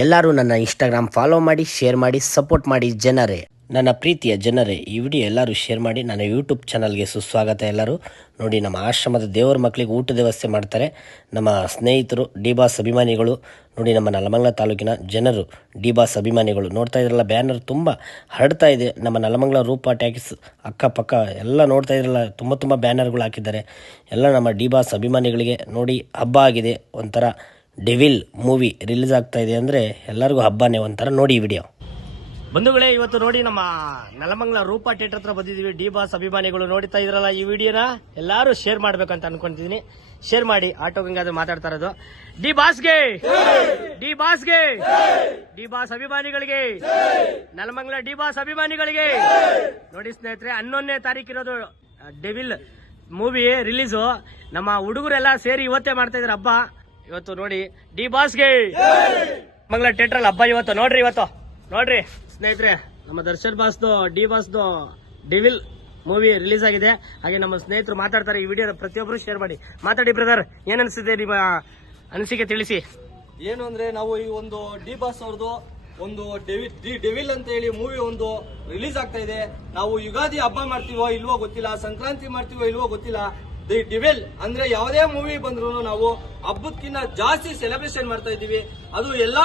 ಎಲ್ಲರೂ ನನ್ನ Instagram follow ಮಾಡಿ, ಶೇರ್ ಮಾಡಿ, ಸಪೋರ್ಟ್ ಮಾಡಿ ಜನರೇ. ನನ್ನ ಪ್ರೀತಿಯ ಜನರೇ, ಈ ವಿಡಿಯೋ ಎಲ್ಲರೂ ಶೇರ್ ಮಾಡಿ. ನನ್ನ ಯೂಟ್ಯೂಬ್ ಚಾನಲ್ಗೆ ಸುಸ್ವಾಗತ. ಎಲ್ಲರೂ ನೋಡಿ, ನಮ್ಮ ಆಶ್ರಮದ ದೇವರ ಮಕ್ಕಳಿಗೆ ಊಟದ ವ್ಯವಸ್ಥೆ ಮಾಡ್ತಾರೆ ನಮ್ಮ ಸ್ನೇಹಿತರು ಡಿ ಬಾಸ್ ಅಭಿಮಾನಿಗಳು. ನೋಡಿ, ನಮ್ಮ ನೆಲಮಂಗಲ ತಾಲೂಕಿನ ಜನರು ಡಿ ಬಾಸ್ ಅಭಿಮಾನಿಗಳು ನೋಡ್ತಾ ಇದ್ರಲ್ಲ, ಬ್ಯಾನರ್ ತುಂಬ ಹರಡ್ತಾ ಇದೆ. ನಮ್ಮ ನೆಲಮಂಗಲ ರೂಪ ಟ್ಯಾಕ್ಸ್ ಅಕ್ಕಪಕ್ಕ ಎಲ್ಲ ನೋಡ್ತಾ ಇದ್ರಲ್ಲ, ತುಂಬ ಬ್ಯಾನರ್ಗಳು ಹಾಕಿದ್ದಾರೆ. ಎಲ್ಲ ನಮ್ಮ ಡಿ ಬಾಸ್ ಅಭಿಮಾನಿಗಳಿಗೆ ನೋಡಿ ಹಬ್ಬ ಆಗಿದೆ. ಒಂಥರ ಡೆವಿಲ್ ಮೂವಿ ರಿಲೀಸ್ ಆಗ್ತಾ ಇದೆ ಅಂದರೆ ಎಲ್ಲರಿಗೂ ಹಬ್ಬನೇ ಒಂಥರ. ನೋಡಿ ಈ ವಿಡಿಯೋ. ಬಂಧುಗಳೇ, ಇವತ್ತು ನೋಡಿ ನಮ್ಮ ನೆಲಮಂಗಲ ರೂಪ ಥಿಯೇಟರ್ ಹತ್ರ ಬಂದಿದ್ದೀವಿ. ಡಿ ಬಾಸ್ ಅಭಿಮಾನಿಗಳು ನೋಡ್ತಾ ಇದ್ರಲ್ಲ, ಈ ವಿಡಿಯೋನ ಎಲ್ಲರೂ ಶೇರ್ ಮಾಡ್ಬೇಕಂತ ಅನ್ಕೊಂತಿದ್ದೀನಿ. ಶೇರ್ ಮಾಡಿ. ಆಟೋ ಗಂಗಾಧರ್ ಮಾತಾಡ್ತಾ ಇರೋದು. ಡಿ ಬಾಸ್ಗೆ, ಡಿ ಬಾಸ್ಗೆ, ಡಿ ಬಾಸ್ ಅಭಿಮಾನಿಗಳಿಗೆ, ನೆಲಮಂಗಲ ಡಿ ಬಾಸ್ ಅಭಿಮಾನಿಗಳಿಗೆ ನೋಡಿ ಸ್ನೇಹಿತರೆ, 11ನೇ ತಾರೀಕು ಇರೋದು ಡೆವಿಲ್ ಮೂವಿ ರಿಲೀಸು. ನಮ್ಮ ಹುಡುಗರೆಲ್ಲ ಸೇರಿ ಇವತ್ತೇ ಮಾಡ್ತಾ ಇದ್ದಾರೆ ಹಬ್ಬ. ಇವತ್ತು ನೋಡಿ ಡಿ ಬಾಸ್ಗೆ ಮಂಗಲ ಥಿಯೇಟರ್ ಹಬ್ಬ ಇವತ್ತು. ನೋಡ್ರಿ ಸ್ನೇಹಿತರೆ, ನಮ್ಮ ದರ್ಶನ್ ಬಾಸ್ದು ಡಿ ಬಾಸ್ದು ಡೆವಿಲ್ ಮೂವಿ ರಿಲೀಸ್ ಆಗಿದೆ. ಹಾಗೆ ನಮ್ಮ ಸ್ನೇಹಿತರು ಮಾತಾಡ್ತಾರೆ. ಈ ವಿಡಿಯೋ ಪ್ರತಿಯೊಬ್ಬರು ಶೇರ್ ಮಾಡಿ. ಮಾತಾಡಿ ಬ್ರದರ್, ಏನ್ ಅನಿಸಿದೆ ನಿಮ್ಮ ಅನಿಸಿಕೆ ತಿಳಿಸಿ. ಏನು ಅಂದ್ರೆ, ನಾವು ಈ ಒಂದು ಡಿ ಬಾಸ್ ಅವ್ರದ್ದು ಒಂದು ಡೆವಿಲ್ ಅಂತ ಹೇಳಿ ಮೂವಿ ಒಂದು ರಿಲೀಸ್ ಆಗ್ತಾ ಇದೆ. ನಾವು ಯುಗಾದಿ ಹಬ್ಬ ಮಾಡ್ತೀವೋ ಇಲ್ವೋ ಗೊತ್ತಿಲ್ಲ, ಸಂಕ್ರಾಂತಿ ಮಾಡ್ತೀವೋ ಇಲ್ವೋ ಗೊತ್ತಿಲ್ಲ. ದಿ ಡೆವಿಲ್ ಅಂದ್ರೆ ಯಾವುದೇ ಮೂವಿ ಬಂದ್ರು ನಾವು ಹಬ್ಬಕ್ಕಿಂತ ಜಾಸ್ತಿ ಸೆಲೆಬ್ರೇಷನ್ ಮಾಡ್ತಾ ಇದ್ದೀವಿ. ಅದು ಎಲ್ಲಾ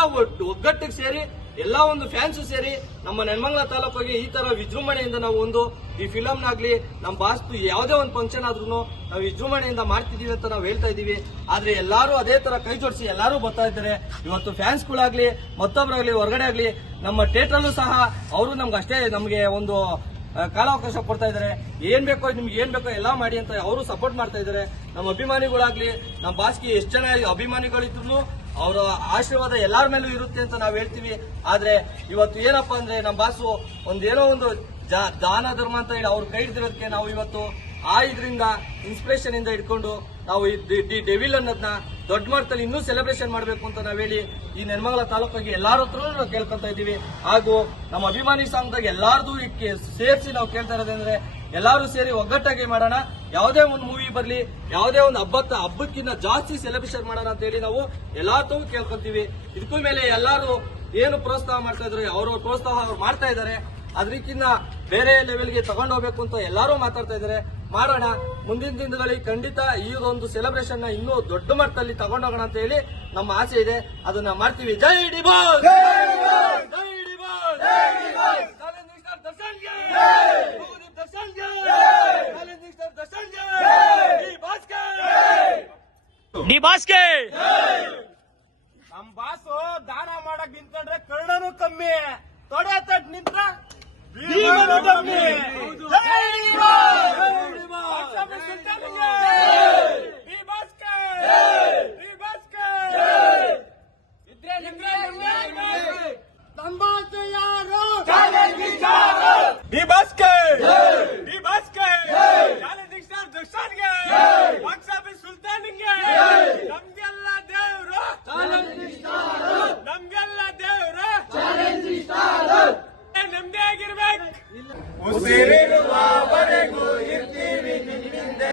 ಒಗ್ಗಟ್ಟಿಗೆ ಸೇರಿ, ಎಲ್ಲಾ ಒಂದು ಫ್ಯಾನ್ಸ್ ಸೇರಿ ನಮ್ಮ ನೆಲಮಂಗಲ ತಾಲೂಕಿಗೆ ಈ ತರ ವಿಜೃಂಭಣೆಯಿಂದ ನಾವು ಒಂದು ಈ ಫಿಲಂನಾಗ್ಲಿ ನಮ್ಮ ಬಾಸ್ತು ಯಾವುದೇ ಒಂದು ಫಂಕ್ಷನ್ ಆದ್ರೂ ನಾವು ವಿಜೃಂಭಣೆಯಿಂದ ಮಾಡ್ತಿದೀವಿ ಅಂತ ನಾವು ಹೇಳ್ತಾ ಇದೀವಿ. ಆದ್ರೆ ಎಲ್ಲಾರು ಅದೇ ತರ ಕೈ ಜೋಡಿಸಿ ಎಲ್ಲಾರು ಬರ್ತಾ ಇದ್ದಾರೆ. ಇವತ್ತು ಫ್ಯಾನ್ಸ್ಗಳಾಗ್ಲಿ ಮತ್ತೊಬ್ಬರಾಗ್ಲಿ ಹೊರಗಡೆ ಆಗ್ಲಿ ನಮ್ಮ ಥಿಯೇಟರ್ ಅಲ್ಲೂ ಸಹ ಅವರು ನಮ್ಗೆ ಒಂದು ಕಾಲಾವಕಾಶ ಕೊಡ್ತಾ ಇದ್ದಾರೆ. ಏನ್ ಬೇಕೋ ನಿಮ್ಗೆ ಏನ್ ಬೇಕೋ ಎಲ್ಲಾ ಮಾಡಿ ಅಂತ ಅವರು ಸಪೋರ್ಟ್ ಮಾಡ್ತಾ ಇದ್ದಾರೆ. ನಮ್ಮ ಅಭಿಮಾನಿಗಳಾಗ್ಲಿ ನಮ್ಮ ಬಾಸ್ಗೆ ಎಷ್ಟು ಜನ ಅಭಿಮಾನಿಗಳಿದ್ರು ಅವರ ಆಶೀರ್ವಾದ ಎಲ್ಲಾರ ಮೇಲೂ ಇರುತ್ತೆ ಅಂತ ನಾವು ಹೇಳ್ತೀವಿ. ಆದ್ರೆ ಇವತ್ತು ಏನಪ್ಪಾ ಅಂದ್ರೆ, ನಮ್ಮ ಬಾಸು ಏನೋ ಒಂದು ದಾನ ಧರ್ಮ ಅಂತ ಹೇಳಿ ಅವ್ರು ಕೈ ಹಿಡಿದಿರೋದಕ್ಕೆ ನಾವು ಇವತ್ತು ಆ ಇದರಿಂದ ಇನ್ಸ್ಪಿರೇಷನ್ ಇಂದ ಇಟ್ಕೊಂಡು ನಾವು ಈ ಡೆವಿಲ್ ಅನ್ನೋದನ್ನ ದೊಡ್ಡ ಮಟ್ಟದಲ್ಲಿ ಇನ್ನೂ ಸೆಲೆಬ್ರೇಷನ್ ಮಾಡಬೇಕು ಅಂತ ನಾವ್ ಹೇಳಿ ಈ ನೆಲಮಂಗಲ ತಾಲೂಕಿಗೆ ಎಲ್ಲಾರ ಹತ್ರ ನಾವು ಕೇಳ್ಕೊಂತ ಇದೀವಿ. ಹಾಗೂ ನಮ್ಮ ಅಭಿಮಾನಿ ಸಾಂಗ್ದಾಗ ಎಲ್ಲಾರ್ದು ಸೇರಿಸಿ ನಾವು ಕೇಳ್ತಾ ಇರೋದಂದ್ರೆ, ಎಲ್ಲಾರು ಸೇರಿ ಒಗ್ಗಟ್ಟಾಗಿ ಮಾಡೋಣ. ಯಾವುದೇ ಒಂದು ಮೂವಿ ಬರ್ಲಿ, ಯಾವುದೇ ಒಂದು ಹಬ್ಬಕ್ಕಿಂತ ಜಾಸ್ತಿ ಸೆಲೆಬ್ರೇಷನ್ ಮಾಡೋಣ ಅಂತ ಹೇಳಿ ನಾವು ಎಲ್ಲಾರ್ಗೂ ಕೇಳ್ಕೊಂತೀವಿ. ಇದಕ್ಕೂ ಮೇಲೆ ಎಲ್ಲಾರು ಏನು ಪ್ರೋತ್ಸಾಹ ಮಾಡ್ತಾ ಇದ್ರು, ಅವರು ಪ್ರೋತ್ಸಾಹ ಅವ್ರು ಮಾಡ್ತಾ ಇದ್ದಾರೆ. ಅದಕ್ಕಿಂತ ಬೇರೆ ಲೆವೆಲ್ಗೆ ತಗೊಂಡು ಹೋಗ್ಬೇಕು ಅಂತ ಎಲ್ಲಾರು ಮಾತಾಡ್ತಾ ಇದ್ದಾರೆ. ಮಾಡೋಣ. ಮುಂದಿನ ದಿನಗಳಲ್ಲಿ ಖಂಡಿತ ಈ ಒಂದು ಸೆಲೆಬ್ರೇಷನ್ ನ ಇನ್ನೂ ದೊಡ್ಡ ಮಟ್ಟದಲ್ಲಿ ತಗೊಂಡೋಗೋಣ ಅಂತ ಹೇಳಿ ನಮ್ಮ ಆಸೆ ಇದೆ. ಅದನ್ನ ಮಾಡ್ತೀವಿ. ಜೈ ಡಿ ಬಾಸ್, ಜೈ ಡಿ ಬಾಸ್, ಡಿ ಬಾಸ್ಗೆ